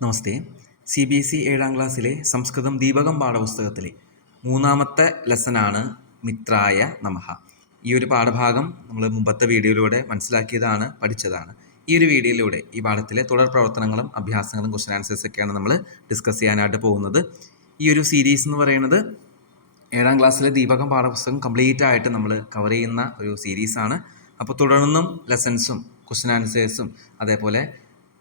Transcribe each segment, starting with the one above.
നമസ്തേ. CBSE 7ാം ക്ലാസ്സിലെ സംസ്കൃതം ദീപകം പാഠപുസ്തകത്തിലെ 3ാമത്തെ ലെസനാണ് മിത്രായ നമഃ. ഈ ഒരു പാഠഭാഗം നമ്മൾ മുമ്പത്തെ വീഡിയോയിലൂടെ മനസ്സിലാക്കിയതാണ്, പഠിച്ചതാണ്. ഈ ഒരു വീഡിയോയിലൂടെ ഈ പാഠത്തിലെ തുടർ പ്രവർത്തനങ്ങളും അഭ്യാസങ്ങളും ക്വസ്റ്റ്യൻ ആൻസേഴ്സൊക്കെയാണ് നമ്മൾ ഡിസ്കസ് ചെയ്യാനായിട്ട് പോകുന്നത്. ഈ ഒരു സീരീസ് എന്ന് പറയുന്നത് 7ാം ക്ലാസ്സിലെ ദീപകം പാഠപുസ്തകം കംപ്ലീറ്റ് ആയിട്ട് നമ്മൾ കവർ ചെയ്യുന്ന ഒരു സീരീസാണ്. അപ്പോൾ തുടർന്നും ലെസൺസും ക്വസ്റ്റ്യൻ ആൻസേഴ്സും അതേപോലെ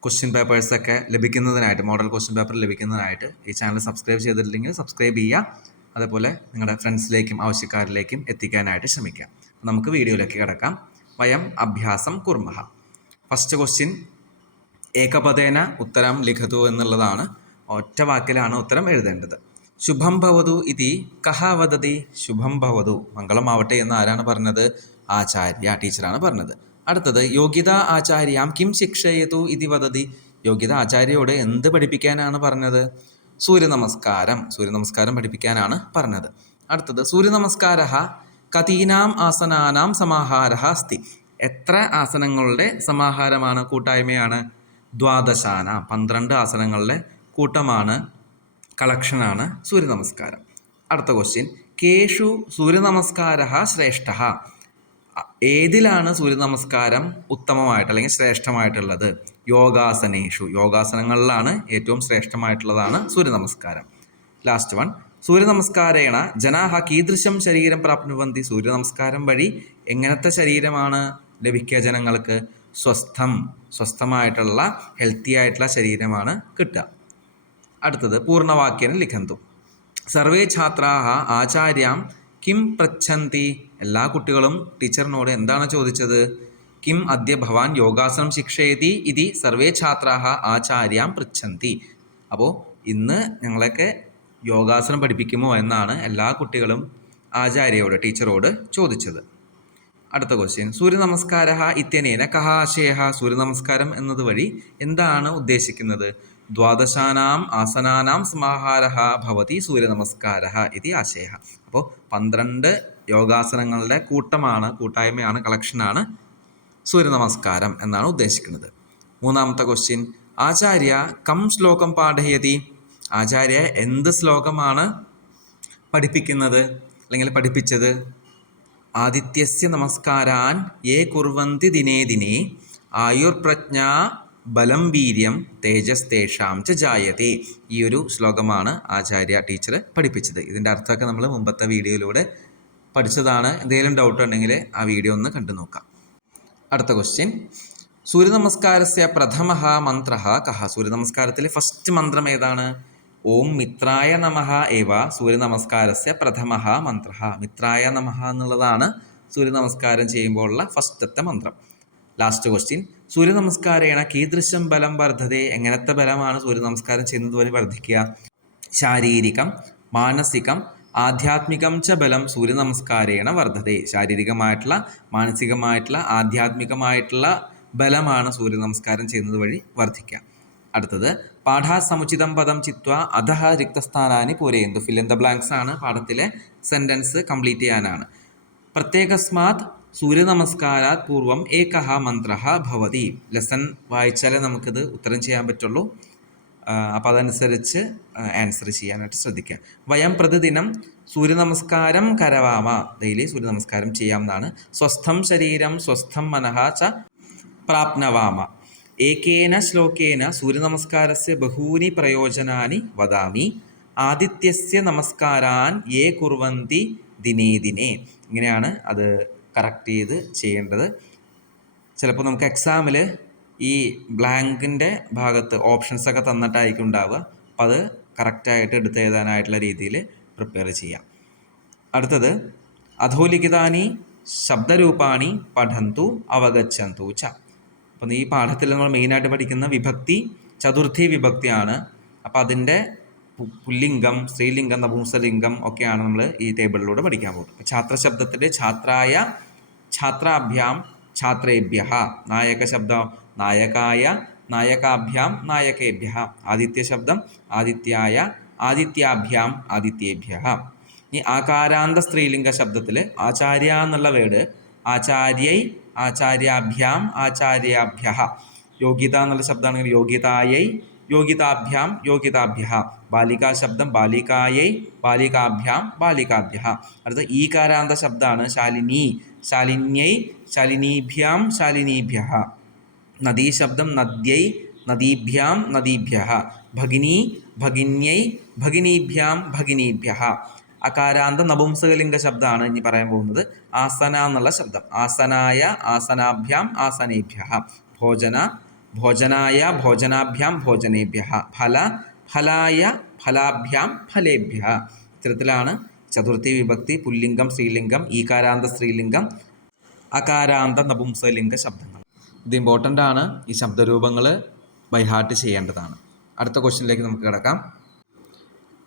ക്വസ്റ്റ്യൻ പേപ്പേഴ്സൊക്കെ ലഭിക്കുന്നതിനായിട്ട്, മോഡൽ ക്വസ്റ്റ്യൻ പേപ്പർ ലഭിക്കുന്നതിനായിട്ട് ഈ ചാനൽ സബ്സ്ക്രൈബ് ചെയ്തിട്ടില്ലെങ്കിൽ സബ്സ്ക്രൈബ് ചെയ്യുക. അതേപോലെ നിങ്ങളുടെ ഫ്രണ്ട്സിലേക്കും ആവശ്യക്കാരിലേക്കും എത്തിക്കാനായിട്ട് ശ്രമിക്കുക. നമുക്ക് വീഡിയോയിലേക്ക് കിടക്കാം. വയം അഭ്യാസം കുർമഃ. ഫസ്റ്റ് ക്വസ്റ്റ്യൻ ഏകപദേന ഉത്തരം ലിഖതു എന്നുള്ളതാണ്. ഒറ്റ വാക്കിലാണ് ഉത്തരം എഴുതേണ്ടത്. ശുഭം ഭവതു ഇതി കഹ വദതി. ശുഭം ഭവതു, മംഗളമാവട്ടെ എന്ന് ആരാണ് പറഞ്ഞത്? ആചാര്യ, ടീച്ചറാണ് പറഞ്ഞത്. അടുത്തത് യോഗ്യത ആചാര്യാം കിം ശിക്ഷയതു ഇതി വദതി. യോഗ്യത ആചാര്യയോട് എന്ത് പഠിപ്പിക്കാനാണ് പറഞ്ഞത്? സൂര്യനമസ്കാരം, സൂര്യനമസ്കാരം പഠിപ്പിക്കാനാണ് പറഞ്ഞത്. അടുത്തത് സൂര്യനമസ്കാരഃ കതീനാം ആസനാനാം സമാഹാരഃ അസ്തി. എത്ര ആസനങ്ങളുടെ സമാഹാരമാണ്, കൂട്ടായ്മയാണ്? ദ്വാദശാന, 12 ആസനങ്ങളുടെ കൂട്ടമാണ്, കളക്ഷനാണ് സൂര്യനമസ്കാരം. അടുത്ത ക്വസ്റ്റ്യൻ കേഷു സൂര്യനമസ്കാരഃ ശ്രേഷ്ഠഃ. ഏതിലാണ് സൂര്യനമസ്കാരം ഉത്തമമായിട്ട് അല്ലെങ്കിൽ ശ്രേഷ്ഠമായിട്ടുള്ളത്? യോഗാസനേഷു, യോഗാസനങ്ങളിലാണ് ഏറ്റവും ശ്രേഷ്ഠമായിട്ടുള്ളതാണ് സൂര്യനമസ്കാരം. ലാസ്റ്റ് വൺ സൂര്യനമസ്കാരേണ ജനാഹ കീദൃശം ശരീരം പ്രാപ്നുവന്തി. സൂര്യനമസ്കാരം വഴി എങ്ങനത്തെ ശരീരമാണ് ലഭിക്കുക ജനങ്ങൾക്ക്? സ്വസ്ഥമായിട്ടുള്ള ഹെൽത്തി ആയിട്ടുള്ള ശരീരമാണ് കിട്ടുക. അടുത്തത് പൂർണ്ണവാക്യേന ലിഖന്തു. Survey ഛാത്രാഹ ആചാര്യാം Kim പൃച്ഛന്തി. എല്ലാ കുട്ടികളും ടീച്ചറിനോട് എന്താണ് ചോദിച്ചത്? കിം അദ്യ ഭവാൻ യോഗാസനം ശിക്ഷയതി ഇതി സർവേ ഛാത്രാഹ ആചാര്യാം പൃച്ഛന്തി. അപ്പോൾ ഇന്ന് ഞങ്ങളൊക്കെ യോഗാസനം പഠിപ്പിക്കുമോ എന്നാണ് എല്ലാ കുട്ടികളും ആചാര്യയോട്, ടീച്ചറോട് ചോദിച്ചത്. അടുത്ത ക്വസ്റ്റ്യൻ സൂര്യനമസ്കാരഃ ഇത്യനേന കഹ ആശയഃ. സൂര്യനമസ്കാരം എന്നത് വഴി എന്താണ് ഉദ്ദേശിക്കുന്നത്? ദ്വാദശാനാം ആസനാനാം സമാഹാരഃ ഭവതി സൂര്യനമസ്കാരഃ ഇതി ആശയഃ. അപ്പോൾ 12 യോഗാസനങ്ങളുടെ കൂട്ടായ്മയാണ്, കളക്ഷനാണ് സൂര്യനമസ്കാരം എന്നാണ് ഉദ്ദേശിക്കുന്നത്. മൂന്നാമത്തെ ക്വസ്റ്റ്യൻ ആചാര്യ കം ശ്ലോകം പാഠയതി. ആചാര്യ എന്ത് ശ്ലോകമാണ് പഠിപ്പിക്കുന്നത് അല്ലെങ്കിൽ പഠിപ്പിച്ചത്? ആദിത്യസ്യ നമസ്കാരാൻ യേ കുർവന്തി ദിനേ ദിനേ ആയുർപ്രജ്ഞാ ബലം വീര്യം തേജസ് തേഷാം ച ജായതേ. ഈ ഒരു ശ്ലോകമാണ് ആചാര്യ ടീച്ചർ പഠിപ്പിച്ചത്. ഇതിൻ്റെ അർത്ഥമൊക്കെ നമ്മൾ മുമ്പത്തെ വീഡിയോയിലൂടെ പഠിച്ചതാണ്. എന്തെങ്കിലും ഡൗട്ട് ഉണ്ടെങ്കിൽ ആ വീഡിയോ ഒന്ന് കണ്ടു നോക്കാം. അടുത്ത ക്വസ്റ്റ്യൻ സൂര്യനമസ്കാരസ്യ പ്രഥമഃ മന്ത്രഃ കഹ. സൂര്യനമസ്കാരത്തിലെ ഫസ്റ്റ് മന്ത്രം ഏതാണ്? ഓം മിത്രായ നമഃ ഏവ സൂര്യനമസ്കാരസ്യ പ്രഥമഃ മന്ത്രഃ. മിത്രായ നമഃ എന്നുള്ളതാണ് സൂര്യനമസ്കാരം ചെയ്യുമ്പോഴുള്ള ഫസ്റ്റത്തെ മന്ത്രം. ലാസ്റ്റ് ക്വസ്റ്റ്യൻ സൂര്യനമസ്കാരേണ കീദൃശം ബലം വർദ്ധതേ. എങ്ങനത്തെ ബലമാണ് സൂര്യനമസ്കാരം ചെയ്യുന്നത് വഴി വർദ്ധിക്കുക? ശാരീരികം മാനസികം ആധ്യാത്മികം ച ബലം സൂര്യനമസ്കാരേണ വർദ്ധതേ. ശാരീരികമായിട്ടുള്ള, മാനസികമായിട്ടുള്ള, ആധ്യാത്മികമായിട്ടുള്ള ബലമാണ് സൂര്യനമസ്കാരം ചെയ്യുന്നത് വഴി വർദ്ധിക്കുക. അടുത്തത് പാഠാ സമുചിതം പദം ചിത്വ അധഃ റിക്തസ്ഥാനാനി പൂരയന്തു. ഫിൽ ഇൻ ദ ബ്ലാങ്ക്സ് ആണ് പാഠത്തിലെ സെൻറ്റൻസ് കംപ്ലീറ്റ് ചെയ്യാനാണ്. പ്രത്യേകസ്മാത് സൂര്യനമസ്കാരാത് പൂർവം ഏകഃ മന്ത്രഃ ഭവതി. ലെസൺ വായിച്ചാലേ നമുക്കിത് ഉത്തരം ചെയ്യാൻ പറ്റുള്ളൂ. അപ്പോൾ അതനുസരിച്ച് ആൻസർ ചെയ്യാനായിട്ട് ശ്രദ്ധിക്കുക. വയം പ്രതിദിനം സൂര്യനമസ്കാരം കരവാമ. ഡെയിലി സൂര്യനമസ്കാരം ചെയ്യാവുന്നതാണ്. സ്വസ്ഥം ശരീരം സ്വസ്ഥം മനഃ ച പ്രാപ്നവാമ. ഏകേന ശ്ലോകേന സൂര്യനമസ്കാരസ്യ ബഹൂനി പ്രയോജനാനി വദാമി. ആദിത്യസ്യ നമസ്കാരാൻ യേ കുർവന്തി ദിനേ ദിനേ. ഇങ്ങനെയാണ് അത് കറക്റ്റ് ചെയ്ത് ചെയ്യേണ്ടത്. ചിലപ്പോൾ നമുക്ക് എക്സാമിൽ ഈ ബ്ലാങ്കിൻ്റെ ഭാഗത്ത് ഓപ്ഷൻസൊക്കെ തന്നിട്ടായിരിക്കും ഉണ്ടാവുക. അപ്പോൾ അത് കറക്റ്റായിട്ട് എടുത്ത് എഴുതാനായിട്ടുള്ള രീതിയിൽ പ്രിപ്പയർ ചെയ്യാം. അടുത്തത് അധോലിഖിതാനി ശബ്ദരൂപാണി പഠന്തു അവഗച്ഛന്തു ച. അപ്പം ഈ പാഠത്തിൽ നമ്മൾ മെയിനായിട്ട് പഠിക്കുന്ന വിഭക്തി ചതുർത്ഥി വിഭക്തിയാണ്. അപ്പം അതിൻ്റെ പുല്ലിംഗം, സ്ത്രീലിംഗം, നപുംസലിംഗം ഒക്കെയാണ് നമ്മൾ ഈ ടേബിളിലൂടെ പഠിക്കാൻ പോകുന്നത്. ഛാത്രശബ്ദത്തിൻ്റെ ഛാത്രായ, ഛാത്രാഭ്യാം, ഛാത്രേഭ്യഃ. നായക ശബ്ദം നായകായ, നായകാഭ്യാം, നായകേഭ്യഃ. ആദിത്യ ശബ്ദം ആദിത്യായ, ആദിത്യാഭ്യാം, ആദിത്യേഭ്യഃ. ഈ ആകാരാന്ത സ്ത്രീലിംഗ ശബ്ദത്തിൽ ആചാര്യ എന്നുള്ള വേർഡ് ആചാര്യൈ, ആചാര്യാഭ്യാം, ആചാര്യാഭ്യഃ. യോഗ്യത എന്നുള്ള ശബ്ദമാണെങ്കിൽ യോഗ്യതായൈ, യോഗ്യതാഭ്യാം യോഗ്യതാഭ്യഃ. ബാലികാ ശബ്ദം ബാലികായൈ ബാലികാഭ്യാം ബാലികാഭ്യഃ. അടുത്ത ഈകാരാന്ത ശബ്ദമാണ് ശാലിനി, ശാലിന്യൈ ശാലിനീഭ്യാം ശാലിനീഭ്യഃ. നദീ ശബ്ദം നദ്യൈ നദീഭ്യാം നദീഭ്യഃ. ഭഗിനി ഭഗിന്യൈ ഭഗിനീഭ്യാം ഭഗിനീഭ്യഃ. അകാരാന്ത നപുംസകലിംഗ ശബ്ദമാണ് ഇനി പറയാൻ പോകുന്നത്. ആസന എന്നുള്ള ശബ്ദം. ആസനായ ആസനാഭ്യാം ആസനേഭ്യഃ. ഭോജന ഭോജനായ ഭോജനാഭ്യാം ഭോജനേഭ്യഃ. ഫല ഫലായ ഫലാഭ്യാം ഫലേഭ്യഃ. ഇത്തരത്തിലാണ് ചതുർത്ഥി വിഭക്തി പുല്ലിംഗം സ്ത്രീലിംഗം ഈകാരാന്ത സ്ത്രീലിംഗം അകാരാന്ത നപുംസകലിംഗ ശബ്ദങ്ങൾ. ഇത് ഇമ്പോർട്ടൻ്റ് ആണ്. ഈ ശബ്ദരൂപങ്ങൾ ബൈഹാർട്ട് ചെയ്യേണ്ടതാണ്. അടുത്ത ക്വസ്റ്റ്യനിലേക്ക് നമുക്ക് കിടക്കാം.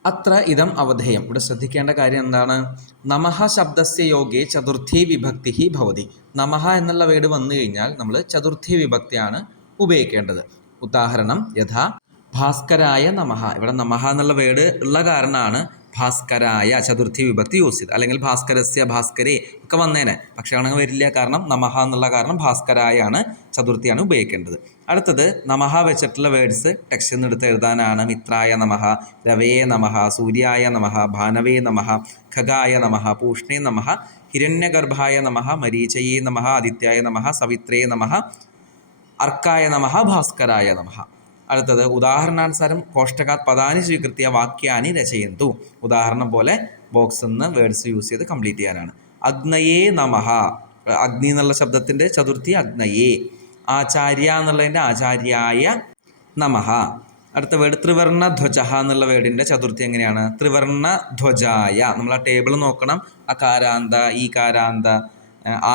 അത്ര ഇതം അവധേയം. ഇവിടെ ശ്രദ്ധിക്കേണ്ട കാര്യം എന്താണ്? നമഃ ശബ്ദസ്യ യോഗേ ചതുർത്ഥി വിഭക്തി ഭവതി. നമഃ എന്നുള്ള വേർഡ് വന്നു കഴിഞ്ഞാൽ നമ്മൾ ചതുർത്ഥി വിഭക്തിയാണ് ഉപയോഗിക്കേണ്ടത്. ഉദാഹരണം യഥാ ഭാസ്കരായ നമഃ. ഇവിടെ നമഃ എന്നുള്ള വേർഡ് ഉള്ള കാരണമാണ് ഭാസ്കരായ ചതുർത്ഥി വിഭക്തി യൂസ് ചെയ്ത്. അല്ലെങ്കിൽ ഭാസ്കരസ്യ ഭാസ്കരേ ഒക്കെ വന്നേനെ, പക്ഷേ അങ്ങനെ വരില്ല. കാരണം നമഃ എന്നുള്ള കാരണം ഭാസ്കരായാണ് ചതുർത്ഥിയാണ് ഉപയോഗിക്കേണ്ടത്. അടുത്തത് നമഃ വെച്ചിട്ടുള്ള വേർഡ്സ് ടെക്സ്റ്റിൽ നിന്ന് എടുത്ത് എഴുതാനാണ്. മിത്രായ നമഃ, രവേ നമഃ, സൂര്യായ നമഃ, ഭാനവേ നമഃ, ഖഗായ നമഃ, പൂഷ്ണേ നമഃ, ഹിരണ്യഗർഭായ നമഃ, മരീചയേ നമഃ, ആദിത്യായ നമഃ, സവിത്രേ നമഃ, അർക്കായ നമഃ, ഭാസ്കരായ നമഃ. അടുത്തത് ഉദാഹരണാനുസാരം കോഷ്ടകാത് പദാനി സ്വീകൃത്യ വാക്യാനി രചയന്തു. ഉദാഹരണം പോലെ ബോക്സിൽ നിന്ന് വേർഡ്സ് യൂസ് ചെയ്ത് കംപ്ലീറ്റ് ചെയ്യാനാണ്. അഗ്നയേ നമഃ. അഗ്നി എന്നുള്ള ശബ്ദത്തിൻ്റെ ചതുർത്ഥി അഗ്നയേ. ആചാര്യ എന്നുള്ളതിൻ്റെ ആചാര്യായ നമഃ. അടുത്ത വേർഡ് ത്രിവർണ്ണ ധ്വജ എന്നുള്ള വേർഡിൻ്റെ ചതുർത്ഥി എങ്ങനെയാണ്? ത്രിവർണ്ണ ധ്വജായ. നമ്മൾ ആ ടേബിൾ നോക്കണം. അകാരാന്ത ഈകാരാന്ത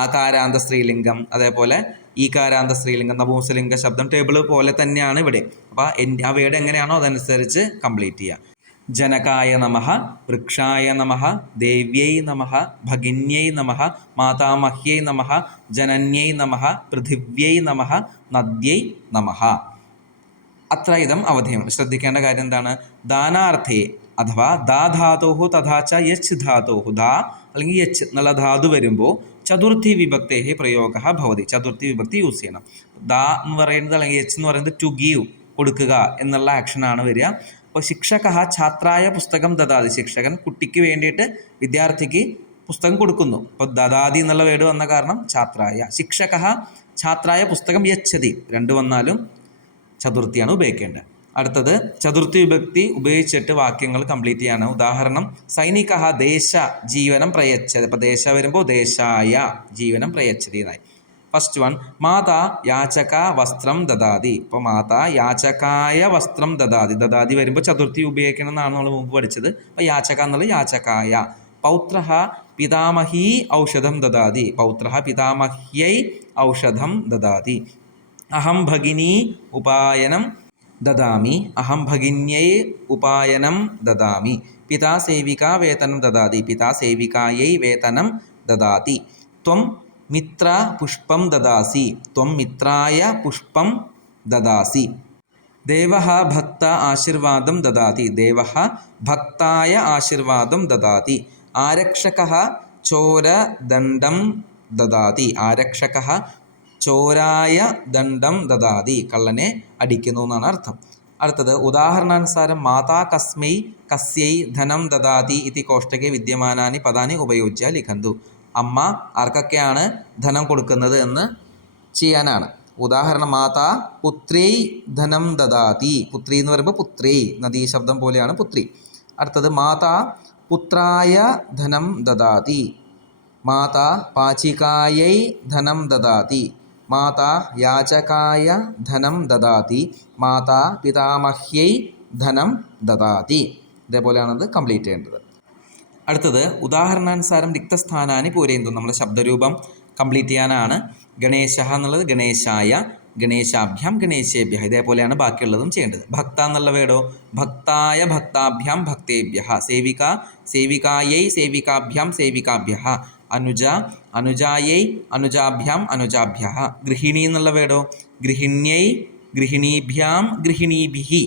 ആകാരാന്ത സ്ത്രീലിംഗം, അതേപോലെ ഈകാരാന്ത സ്ത്രീലിംഗം നപുംസലിംഗ ശബ്ദം ടേബിൾ പോലെ തന്നെയാണ് ഇവിടെ. അപ്പോൾ ആ വേർഡ് എങ്ങനെയാണോ അതനുസരിച്ച് കംപ്ലീറ്റ് ചെയ്യുക. ജനകായ നമഃ, വൃക്ഷായ നമഃ, ദേവ്യൈ നമഃ, ഭഗിന്യൈ നമഃ, മാതാമഹ്യൈ നമഃ, ജനന്യൈ നമഃ, പൃഥിവ്യൈ നമഃ, നദ്യൈ നമഃ. അത്ര ഇതം അവധേയം. ശ്രദ്ധിക്കേണ്ട കാര്യം എന്താണ്? ദാനാർത്ഥേ അഥവാ ദാ ധാതോഹു തഥാച്ച യച്ച് ധാതോഹു. ദാ അല്ലെങ്കിൽ യച്ച് എന്നുള്ള ധാതു വരുമ്പോൾ ചതുർത്ഥി വിഭക്തേ പ്രയോഗ ഭവതി. ചതുർത്ഥി വിഭക്തി യൂസ് ചെയ്യണം. ദാ എന്ന് പറയുന്നത് അല്ലെങ്കിൽ യച്ച് എന്ന് പറയുന്നത് ടു ഗീവ് കൊടുക്കുക എന്നുള്ള ആക്ഷനാണ് വരിക. അപ്പോൾ ശിക്ഷക ഛാത്രായ പുസ്തകം ദദാതി. ശിക്ഷകൻ കുട്ടിക്ക് വേണ്ടിയിട്ട് വിദ്യാർത്ഥിക്ക് പുസ്തകം കൊടുക്കുന്നു. അപ്പോൾ ദദാതി എന്നുള്ള വേർഡ് വന്ന കാരണം ഛാത്രായ. ശിക്ഷക ഛാത്രായ പുസ്തകം യച്ഛതി. രണ്ട് വന്നാലും ചതുർത്ഥിയാണ് ഉപയോഗിക്കേണ്ടത്. അടുത്തത് ചതുർത്ഥി വിഭക്തി ഉപയോഗിച്ചിട്ട് വാക്യങ്ങൾ കംപ്ലീറ്റ് ചെയ്യാണ്. ഉദാഹരണം സൈനിക ദേശ ജീവനം പ്രയച്ഛതി. അപ്പോൾ ദേശ വരുമ്പോൾ ദേശായ ജീവനം പ്രയച്ഛതി എന്നായി. ഫസ്റ്റ് വൺ മാതാ യാചക വസ്ത്രം ദദാതി. ഇപ്പോൾ മാതാ യാചകായ വസ്ത്രം ദദാതി. ദദാതി വരുമ്പോൾ ചതുർത്ഥി ഉപയോഗിക്കണം എന്നാണ് നമ്മൾ മുമ്പ് പഠിച്ചത്. അപ്പോൾ യാചക എന്നുള്ളത് യാചകായ. പൗത്ര പിതാമഹീ ഔഷധം ദദാതി. പൗത്ര പിതാമഹ്യൈ ഔഷധം ദദാതി. അഹം ഭഗിനി ഉപായനം ദദാമി. അഹം ഭഗിന്യൈ ഉപായനം ദദാമി. പിതാ സേവികാ വേതനം ദദാതി. പിതാ സേവികായൈ വേതനം ദദാതി. ത്വം മിത്ര പുഷ്പം ദദാസി. ത്വം മിത്രായ പുഷ്പം ദദാസി. ദേവഃ ഭക്ത ആശീർവാദം ദദാതി. ദേവഃ ഭക്തായ ആശീർവാദം ദദാതി. ആരക്ഷകഃ ചോരദണ്ഡം ദദാതി. ആരക്ഷകഃ ചോരായ ദണ്ഡം ദദാതി. കള്ളനെ അടിക്കുന്നു എന്നാണ് അർത്ഥം. അടുത്തത് ഉദാഹരണാനുസാരം മാതാ കസ്മൈ കസ്യൈ ധനം ദദാതി ഇതി കോഷ്ടകെ വിദ്യമാനാനി പദാനി ഉപയോജ്യ ലിഖന്തു. അമ്മ ആർക്കൊക്കെയാണ് ധനം കൊടുക്കുന്നത് എന്ന് ചെയ്യാനാണ്. ഉദാഹരണം മാതാ പുത്രിയൈ ധനം ദദാതി. പുത്രി എന്ന് പറയുമ്പോൾ പുത്രി നദീ ശബ്ദം പോലെയാണ് പുത്രി. അടുത്തത് മാതാ പുത്രായ ധനം ദദാതി. മാതാ പാചികായൈ ധനം ദദാതി. മാതാ യാചകായ ധനം ദദാതി. മാതാ പിതാമഹ്യൈ ധനം ദദാതി. ഇതേപോലെയാണത് കംപ്ലീറ്റ് ചെയ്യേണ്ടത്. അടുത്തത് ഉദാഹരണാനുസാരം റിക്തസ്ഥാനാനി പൂരയന്തു. നമ്മുടെ ശബ്ദരൂപം കംപ്ലീറ്റ് ചെയ്യാനാണ്. ഗണേശ എന്നുള്ളത് ഗണേശായ, ഗണേശാഭ്യാം ഗണേശേഭ്യ. ഇതേപോലെയാണ് ബാക്കിയുള്ളതും ചെയ്യേണ്ടത്. ഭക്ത എന്നുള്ള വേടോ ഭക്തായ ഭക്താഭ്യാം ഭക്തേഭ്യ. സേവിക സേവികായൈ സേവികാഭ്യാം സേവികാഭ്യ. അനുജ അനുജായൈ അനുജാഭ്യാം അനുജാഭ്യ. ഗൃഹിണി എന്നുള്ള വേടോ ഗൃഹിണ്യൈ ഗൃഹിണീഭ്യാം ഗൃഹിണീഭിഹി.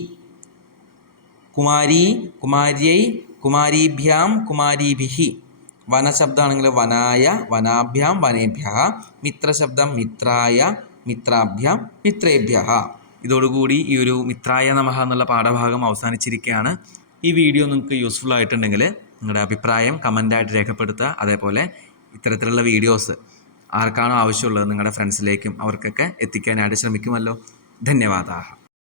കുമാരി കുമാര്യൈ കുമാരീഭ്യാം കുമാരീഭിഹി. വനശബ്ദമാണെങ്കിൽ വനായ വനാഭ്യാം വനേഭ്യ. മിത്രശബ്ദം മിത്രായ മിത്രാഭ്യാം മിത്രേഭ്യ. ഇതോടുകൂടി ഈ ഒരു മിത്രായ നമഃ എന്നുള്ള പാഠഭാഗം അവസാനിച്ചിരിക്കുകയാണ്. ഈ വീഡിയോ നിങ്ങൾക്ക് യൂസ്ഫുൾ ആയിട്ടുണ്ടെങ്കിൽ നിങ്ങളുടെ അഭിപ്രായം കമൻ്റായിട്ട് രേഖപ്പെടുത്തുക. അതേപോലെ ഇത്തരത്തിലുള്ള വീഡിയോസ് ആർക്കാണോ ആവശ്യമുള്ളത് നിങ്ങളുടെ ഫ്രണ്ട്സിലേക്കും അവർക്കൊക്കെ എത്തിക്കാനായിട്ട് ശ്രമിക്കുമല്ലോ. ധന്യവാദാः.